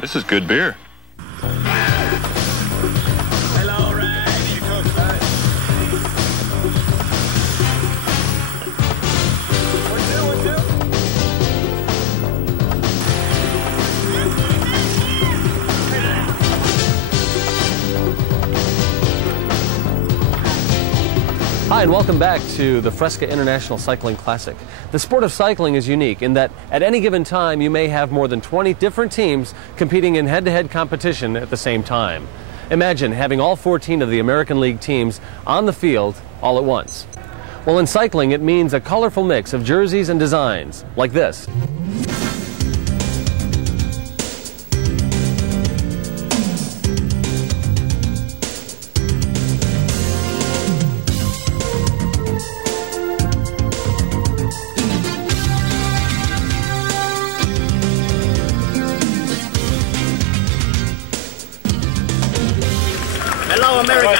This is good beer. Hello, Ryan. You talk about it. What's up? Hi, and welcome back to the Fresca International Cycling Classic. The sport of cycling is unique in that at any given time you may have more than 20 different teams competing in head-to-head competition at the same time. Imagine having all 14 of the American League teams on the field all at once. Well, in cycling it means a colorful mix of jerseys and designs, like this. Hello, America.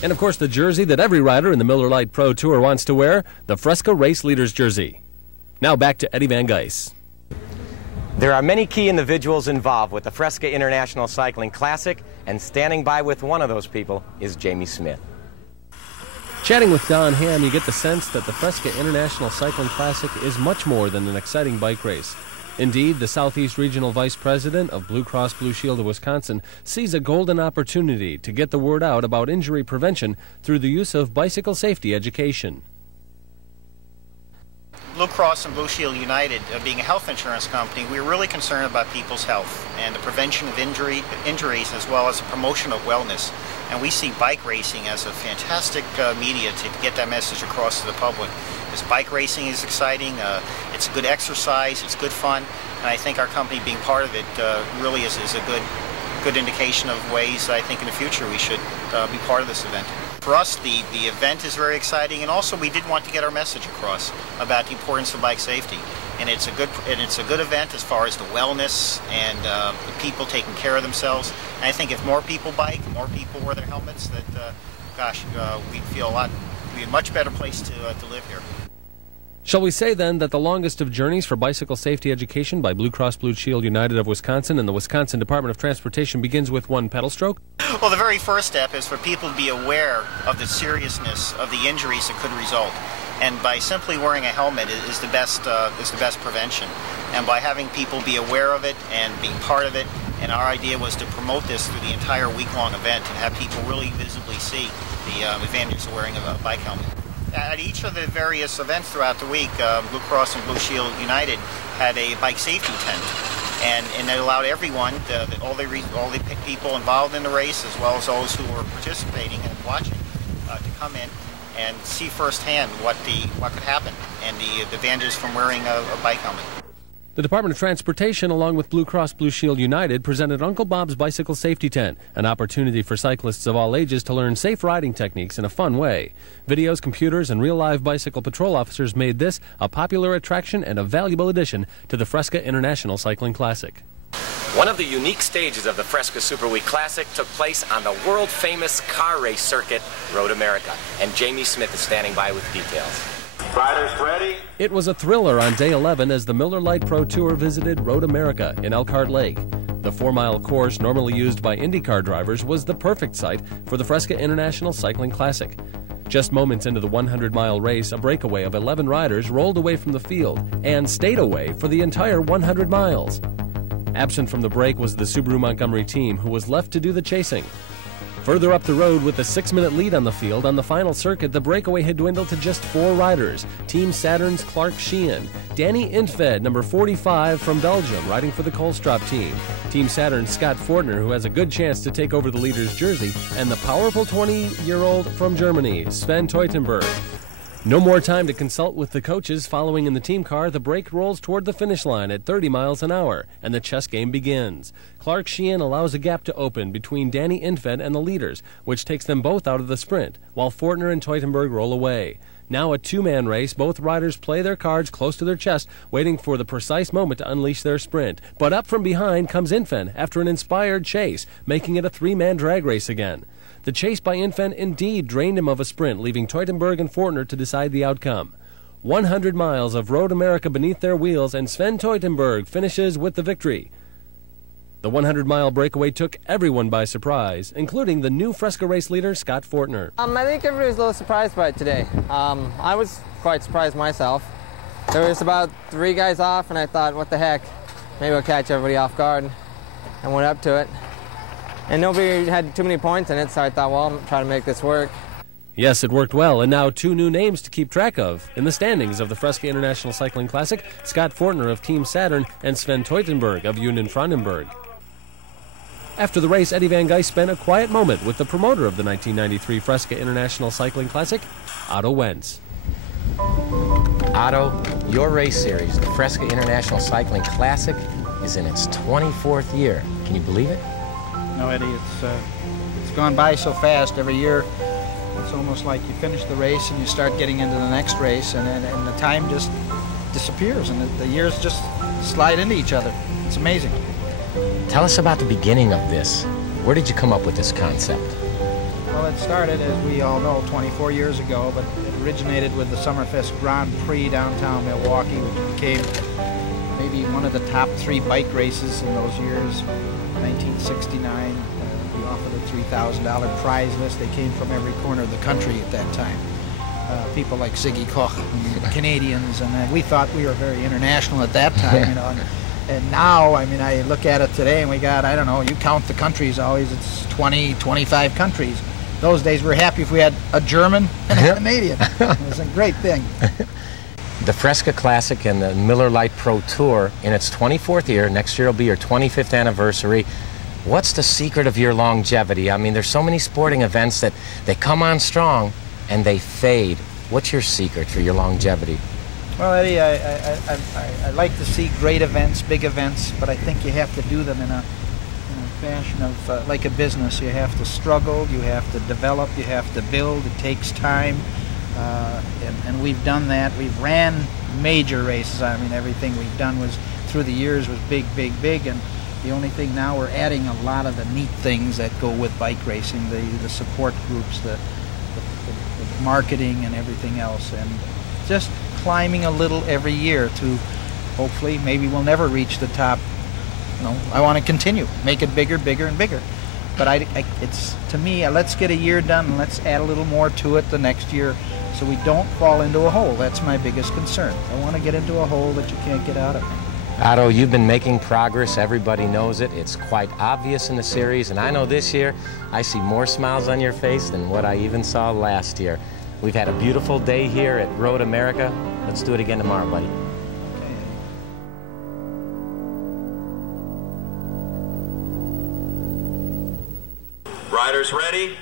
And of course the jersey that every rider in the Miller Lite Pro Tour wants to wear, the Fresca Race Leaders jersey. Now back to Eddie Van Gijs. There are many key individuals involved with the Fresca International Cycling Classic, and standing by with one of those people is Jamie Smith. Chatting with Don Ham, you get the sense that the Fresca International Cycling Classic is much more than an exciting bike race. Indeed, the Southeast Regional Vice President of Blue Cross Blue Shield of Wisconsin sees a golden opportunity to get the word out about injury prevention through the use of bicycle safety education. Blue Cross and Blue Shield United, being a health insurance company, we're really concerned about people's health and the prevention of injuries as well as the promotion of wellness. And we see bike racing as a fantastic media to get that message across to the public. Because bike racing is exciting, it's good exercise, it's good fun, and I think our company being part of it really is a good indication of ways I think in the future we should be part of this event. For us, the event is very exciting, and also we did want to get our message across about the importance of bike safety. And it's a good event as far as the wellness and the people taking care of themselves. And I think if more people bike, more people wear their helmets, that we'd feel be a much better place to live here. Shall we say then that the longest of journeys for bicycle safety education by Blue Cross Blue Shield United of Wisconsin and the Wisconsin Department of Transportation begins with one pedal stroke? Well, the very first step is for people to be aware of the seriousness of the injuries that could result. And by simply wearing a helmet is the best prevention. And by having people be aware of it and being part of it, and our idea was to promote this through the entire week-long event and have people really visibly see the advantages of wearing a bike helmet. At each of the various events throughout the week, Blue Cross and Blue Shield United had a bike safety tent, and it allowed everyone, all the people involved in the race, as well as those who were participating and watching, to come in and see firsthand what could happen and the advantages from wearing a bike helmet. The Department of Transportation, along with Blue Cross Blue Shield United, presented Uncle Bob's Bicycle Safety Tent, an opportunity for cyclists of all ages to learn safe riding techniques in a fun way. Videos, computers, and real-live bicycle patrol officers made this a popular attraction and a valuable addition to the Fresca International Cycling Classic. One of the unique stages of the Fresca Superweek Classic took place on the world-famous car race circuit, Road America, and Jamie Smith is standing by with details. Riders ready? It was a thriller on day 11 as the Miller Lite Pro Tour visited Road America in Elkhart Lake. The 4-mile course normally used by IndyCar drivers was the perfect site for the Fresca International Cycling Classic. Just moments into the 100-mile race, a breakaway of 11 riders rolled away from the field and stayed away for the entire 100 miles. Absent from the break was the Subaru Montgomery team, who was left to do the chasing. Further up the road, with a 6-minute lead on the field, on the final circuit, the breakaway had dwindled to just 4 riders. Team Saturn's Clark Sheehan, Danny Intfed, number 45 from Belgium, riding for the Kohlstrop team, Team Saturn's Scott Fortner, who has a good chance to take over the leader's jersey, and the powerful 20-year-old from Germany, Sven Teutenberg. No more time to consult with the coaches. Following in the team car, the brake rolls toward the finish line at 30 miles an hour, and the chess game begins. Clark Sheehan allows a gap to open between Danny Infed and the leaders, which takes them both out of the sprint, while Fortner and Teutenberg roll away. Now a two-man race. Both riders play their cards close to their chest, waiting for the precise moment to unleash their sprint. But up from behind comes Infed after an inspired chase, making it a three-man drag race again. The chase by Infed indeed drained him of a sprint, leaving Teutenberg and Fortner to decide the outcome. 100 miles of Road America beneath their wheels, and Sven Teutenberg finishes with the victory. The 100-mile breakaway took everyone by surprise, including the new Fresca race leader, Scott Fortner. I think everybody was a little surprised by it today. I was quite surprised myself. There was about 3 guys off, and I thought, what the heck, maybe I'll catch everybody off guard, and went up to it. And nobody had too many points in it, so I thought, well, I'm trying to make this work. Yes, it worked well, and now 2 new names to keep track of. In the standings of the Fresca International Cycling Classic, Scott Fortner of Team Saturn and Sven Teutenberg of Union Brandenburg. After the race, Eddie Van Geist spent a quiet moment with the promoter of the 1993 Fresca International Cycling Classic, Otto Wentz. Otto, your race series, the Fresca International Cycling Classic, is in its 24th year. Can you believe it? No, Eddie, it's gone by so fast every year. It's almost like you finish the race and you start getting into the next race, and the time just disappears, and the years just slide into each other. It's amazing. Tell us about the beginning of this. Where did you come up with this concept? Well, it started, as we all know, 24 years ago, but it originated with the Summerfest Grand Prix downtown Milwaukee, which became maybe one of the top 3 bike races in those years. 1969, we offered a $3,000 prize list. They came from every corner of the country at that time. People like Ziggy Koch and Canadians, and we thought we were very international at that time, you know. And now, I mean, I look at it today and we got, I don't know, you count the countries always, it's 20, 25 countries. Those days we were happy if we had a German and a Canadian. It was a great thing. The Fresca Classic and the Miller Lite Pro Tour in its 24th year. Next year will be your 25th anniversary. What's the secret of your longevity? I mean, there's so many sporting events that they come on strong and they fade. What's your secret for your longevity? Well, Eddie, I like to see great events, big events, but I think you have to do them in a fashion of like a business. You have to struggle, you have to develop, you have to build. It takes time, and we've done that. We've ran major races. I mean, everything we've done was through the years was big, big, big, and the only thing now, we're adding a lot of the neat things that go with bike racing, the support groups, the marketing and everything else, and just climbing a little every year to hopefully, maybe we'll never reach the top. You know, I want to continue, make it bigger, bigger, and bigger. But it's, to me, let's get a year done and let's add a little more to it the next year so we don't fall into a hole. That's my biggest concern. I want to get into a hole that you can't get out of. Otto, you've been making progress. Everybody knows it. It's quite obvious in the series, and I know this year I see more smiles on your face than what I even saw last year. We've had a beautiful day here at Road America. Let's do it again tomorrow, buddy. Riders ready?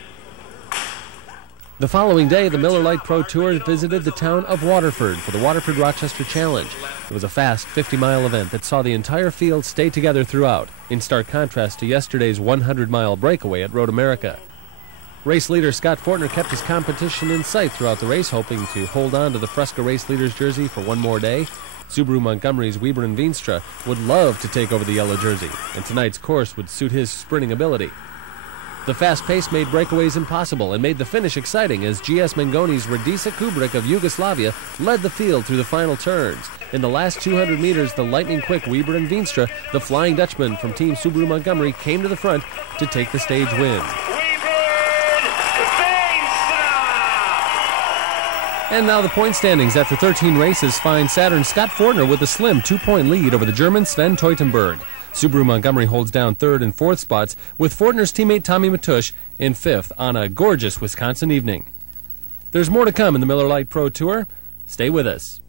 The following day, the Miller Lite Pro Tour visited the town of Waterford for the Waterford-Rochester Challenge. It was a fast 50-mile event that saw the entire field stay together throughout, in stark contrast to yesterday's 100-mile breakaway at Road America. Race leader Scott Fortner kept his competition in sight throughout the race, hoping to hold on to the Fresca race leader's jersey for one more day. Subaru Montgomery's Weber and Veenstra would love to take over the yellow jersey, and tonight's course would suit his sprinting ability. The fast pace made breakaways impossible and made the finish exciting as GS Mangoni's Radica Kubrick of Yugoslavia led the field through the final turns. In the last 200 meters, the lightning-quick Weber and Veenstra, the Flying Dutchman from Team Subaru Montgomery, came to the front to take the stage win. And now the point standings after 13 races find Saturn Scott Fortner with a slim 2-point lead over the German Sven Teutenberg. Subaru Montgomery holds down 3rd and 4th spots, with Fortner's teammate Tommy Matusch in 5th on a gorgeous Wisconsin evening. There's more to come in the Miller Lite Pro Tour. Stay with us.